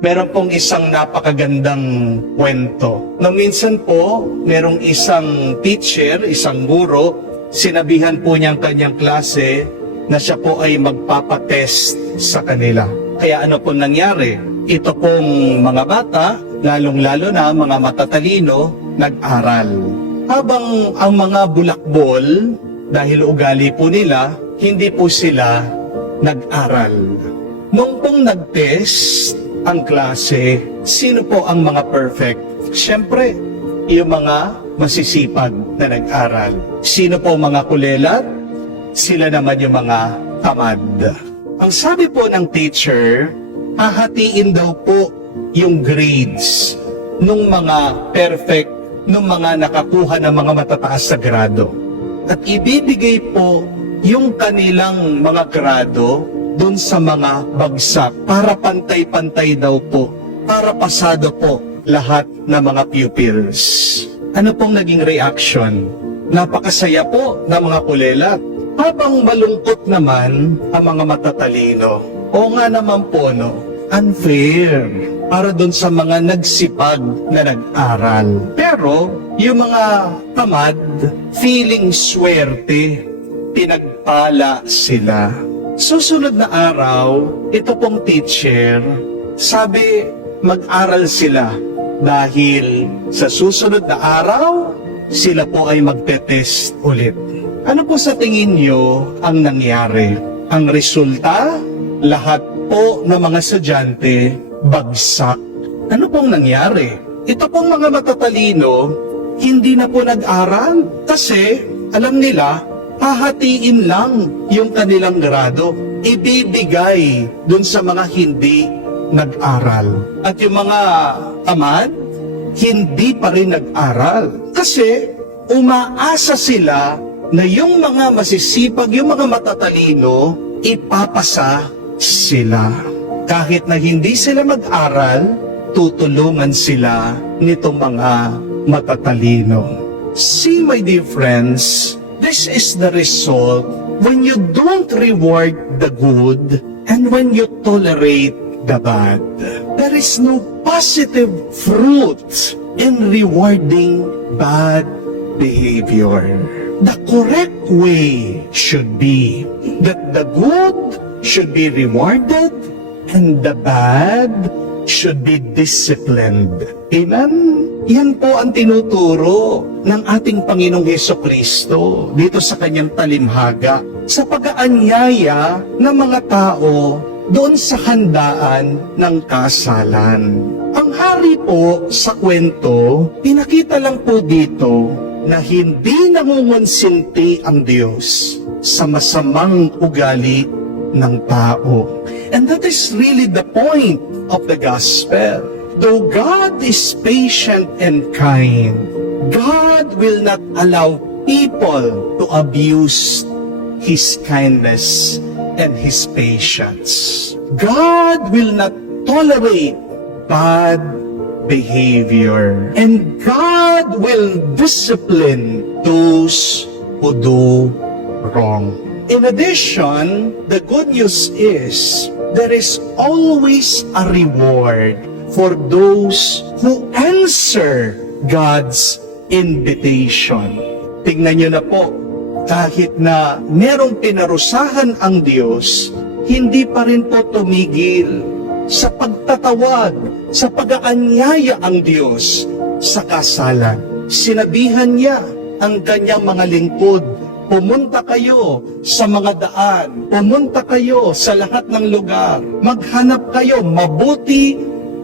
Meron pong isang napakagandang kwento. Nung minsan po, merong isang teacher, isang guro, sinabihan po niyang kanyang klase na siya po ay magpapatest sa kanila. Kaya ano po nangyari? Ito pong mga bata, lalong-lalo na mga matatalino, nag-aral. Habang ang mga bulakbol, dahil ugali po nila, hindi po sila nag-aral. Nung pong nag-test ang klase, sino po ang mga perfect? Siyempre, yung mga masisipag na nag-aral. Sino po mga kulelat? Sila naman yung mga tamad. Ang sabi po ng teacher, hahatiin daw po yung grades nung mga perfect, nung mga nakakuha ng mga matataas sa grado. At ibibigay po yung kanilang mga grado doon sa mga bagsak para pantay-pantay daw po, para pasado po lahat ng mga pupils. Ano pong naging reaction? Napakasaya po ng mga kulelat. Habang malungkot naman ang mga matatalino. O nga naman po, no, unfair para doon sa mga nagsipag na nag-aral. Pero yung mga tamad, feeling swerte, pinagpala sila. Susunod na araw, ito pong teacher, sabi mag-aral sila dahil sa susunod na araw, sila po ay magte-test ulit. Ano po sa tingin nyo ang nangyari? Ang resulta, lahat po ng mga estudyante bagsak. Ano pong nangyari? Ito pong mga matatalino, hindi na po nag-aral kasi alam nila, hahatiin lang yung kanilang grado. Ibibigay dun sa mga hindi nag-aral. At yung mga tamad, hindi pa rin nag-aral. Kasi umaasa sila na yung mga masisipag, yung mga matatalino, ipapasa sila. Kahit na hindi sila mag-aral, tutulungan sila nitong mga matatalino. See, my dear friends, this is the result when you don't reward the good and when you tolerate the bad. There is no positive fruit in rewarding bad behavior. The correct way should be that the good should be rewarded and the bad should be disciplined. Amen? Yan po ang tinuturo ng ating Panginoong Hesukristo dito sa kanyang talimhaga sa pag-aanyaya ng mga tao doon sa handaan ng kasalan. Ang hari po sa kwento, pinakita lang po dito na hindi nangungonsinti ang Diyos sa masamang ugali ng tao. And that is really the point of the gospel. Though God is patient and kind, God will not allow people to abuse His kindness and His patience. God will not tolerate bad behavior. And God will discipline those who do wrong. In addition, the good news is there is always a reward for those who answer God's invitation. Tingnan nyo na po, kahit na merong pinarusahan ang Diyos, hindi pa rin po tumigil sa pagtatawag, sa pag-aanyaya ang Diyos sa kasalan. Sinabihan niya ang kanyang mga lingkod, pumunta kayo sa mga daan, pumunta kayo sa lahat ng lugar, maghanap kayo mabuti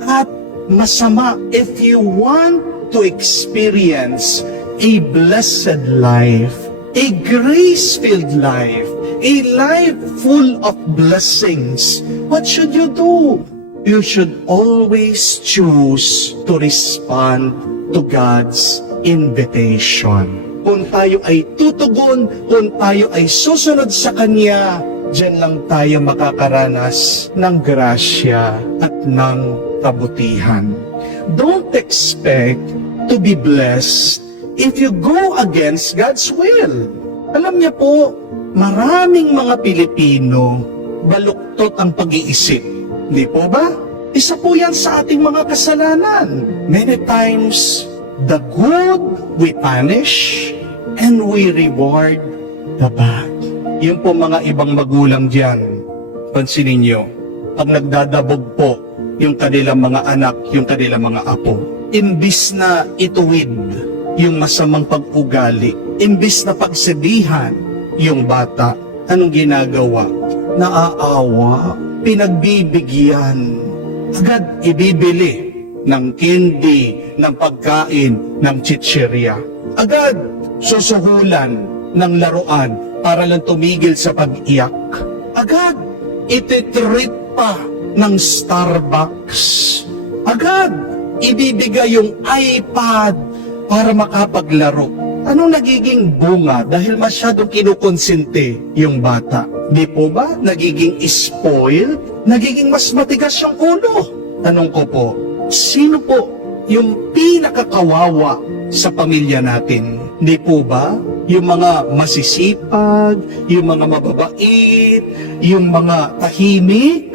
at masama. If you want to experience a blessed life, a grace-filled life, a life full of blessings, what should you do? You should always choose to respond to God's invitation. Kung tayo ay tutugon, kung tayo ay susunod sa Kanya, diyan lang tayo makakaranas ng grasya at ng kabutihan. Don't expect to be blessed if you go against God's will. Alam niya po, maraming mga Pilipino baluktot ang pag-iisip. Di po ba? Isa po yan sa ating mga kasalanan. Many times, the good we punish and we reward the bad. Yung po mga ibang magulang dyan, pansinin nyo, pag nagdadabog po yung kanilang mga anak, yung kanilang mga apo, imbis na ituwid yung masamang pag-ugali, imbis na pagsabihan yung bata, anong ginagawa? Naaawa, pinagbibigyan, agad ibibili ng candy, ng pagkain, ng chichirya. Agad susuhulan ng laruan para lang tumigil sa pag-iyak. Agad ititreat pa ng Starbucks. Agad ibibigay yung iPad para makapaglaro. Anong nagiging bunga dahil masyadong kinukonsente yung bata? Di po ba nagiging spoiled? Nagiging mas matigas yung ulo? Tanong ko po, sino po yung pinakakawawa sa pamilya natin? Di po ba yung mga masisipag, yung mga mababait, yung mga tahimik?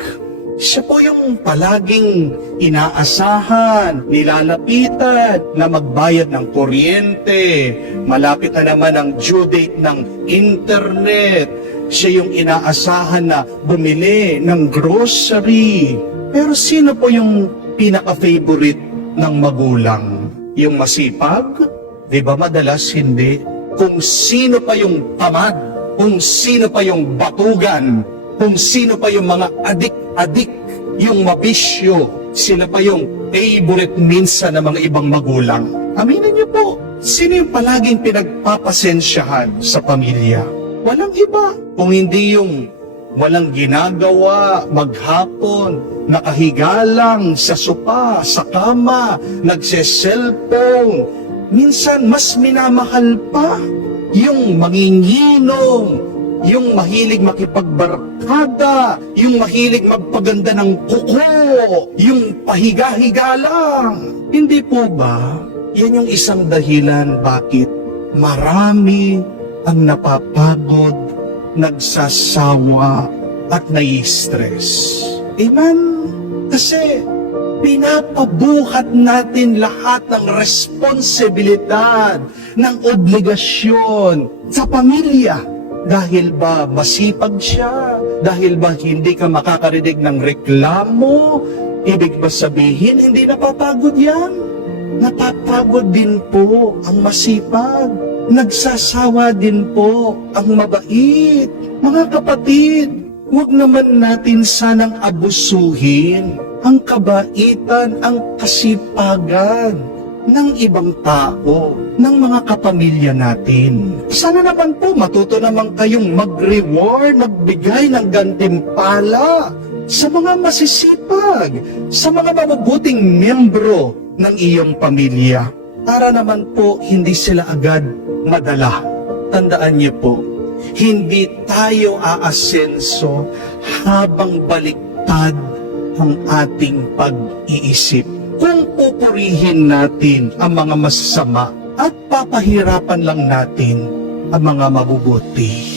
Siya po yung palaging inaasahan, nilalapitan na magbayad ng kuryente. Malapit na naman ang due date ng internet. Siya yung inaasahan na bumili ng grocery. Pero sino po yung pinaka-favorite ng magulang? Yung masipag? Di ba madalas hindi? Kung sino pa yung tamad, kung sino pa yung batugan, kung sino pa yung mga adik, yung mabisyo, sila pa yung favorite minsan ng mga ibang magulang. Aminin niyo po, sino yung palaging pinagpapasensyahan sa pamilya? Walang iba. Kung hindi yung walang ginagawa, maghapon, nakahiga lang sa sopa, sa kama, nagse-cellphone. Minsan mas minamahal pa yung manginginom, yung mahilig makipagbarkada, yung mahilig magpaganda ng kuko, yung pahiga-higa lang. Hindi po ba? Yan yung isang dahilan bakit marami ang napapagod, nagsasawa, at nai-stress. Amen? Kasi pinapabuhat natin lahat ng responsibilidad, ng obligasyon sa pamilya. Dahil ba masipag siya? Dahil ba hindi ka makakarinig ng reklamo? Ibig ba sabihin, hindi napapagod yan? Napapagod din po ang masipag. Nagsasawa din po ang mabait. Mga kapatid, huwag naman natin sanang abusuhin ang kabaitan, ang kasipagan ng ibang tao, ng mga kapamilya natin. Sana naman po matuto naman kayong mag-reward, magbigay ng gantimpala sa mga masisipag, sa mga mabubuting miyembro ng iyong pamilya. Para naman po hindi sila agad madala. Tandaan niyo po, hindi tayo aasenso habang baliktad ang ating pag-iisip. Kung pupurihin natin ang mga masasama at papahirapan lang natin ang mga mabubuti.